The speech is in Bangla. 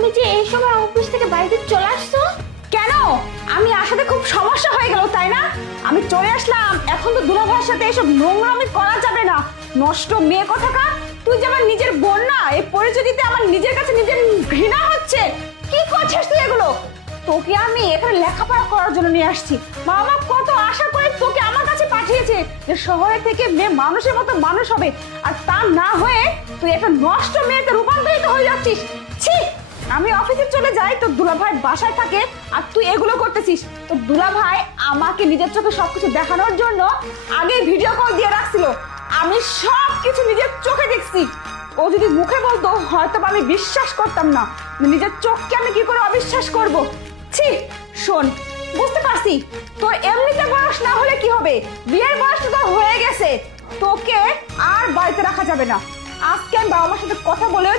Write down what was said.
তুমি যে এই সময় অফিস থেকে বাড়িতে চলে আসছো? কেন? আমি আসলে খুব সমস্যা হয়ে গেল তাই না? আমি চলে আসলাম, এখন তো দুলাভাইয়ের সাথে এসব নোংরামি করা যাবে না। নষ্ট মেয়ে কোথাকার, তুই যে আমার নিজের বোন না, এই পরিচয়তে আমার নিজের কাছে নিজের ঘৃণা হচ্ছে। কি করছিস তুই এগুলো? তোকে আমি এখানে লেখাপড়া করার জন্য নিয়ে আসছি। বাবা কত আশা করে তোকে আমার কাছে পাঠিয়েছে যে শহরে থেকে মেয়ে মানুষের মতো মানুষ হবে, আর তা না হয়ে তুই একটা নষ্ট মেয়েতে রূপান্তরিত হয়ে যাচ্ছিস। ছি! আমি অফিসে চলে যাই, তোর দুলাভাই বাসায় থাকে আর তুই এগুলো করতেছিস। তোর দুলাভাই আমাকে নিজের চোখে সবকিছু দেখানোর জন্য আগে ভিডিও কল দিয়ে রাখছিল। আমি সবকিছু নিজের চোখে দেখছি। ও যদি মুখে বলতো হয়তো আমি বিশ্বাস করতাম না, নিজের চোখকে আমি কি করে অবিশ্বাস করব? ছি! শোন, বুঝতে পারছি তোর এমনিতে বয়স না হলে কি হবে, বিয়ের বয়স তো হয়ে গেছে। তোকে আর বাড়িতে রাখা যাবে না। আজকে আমি বাবা মার সাথে কথা বলে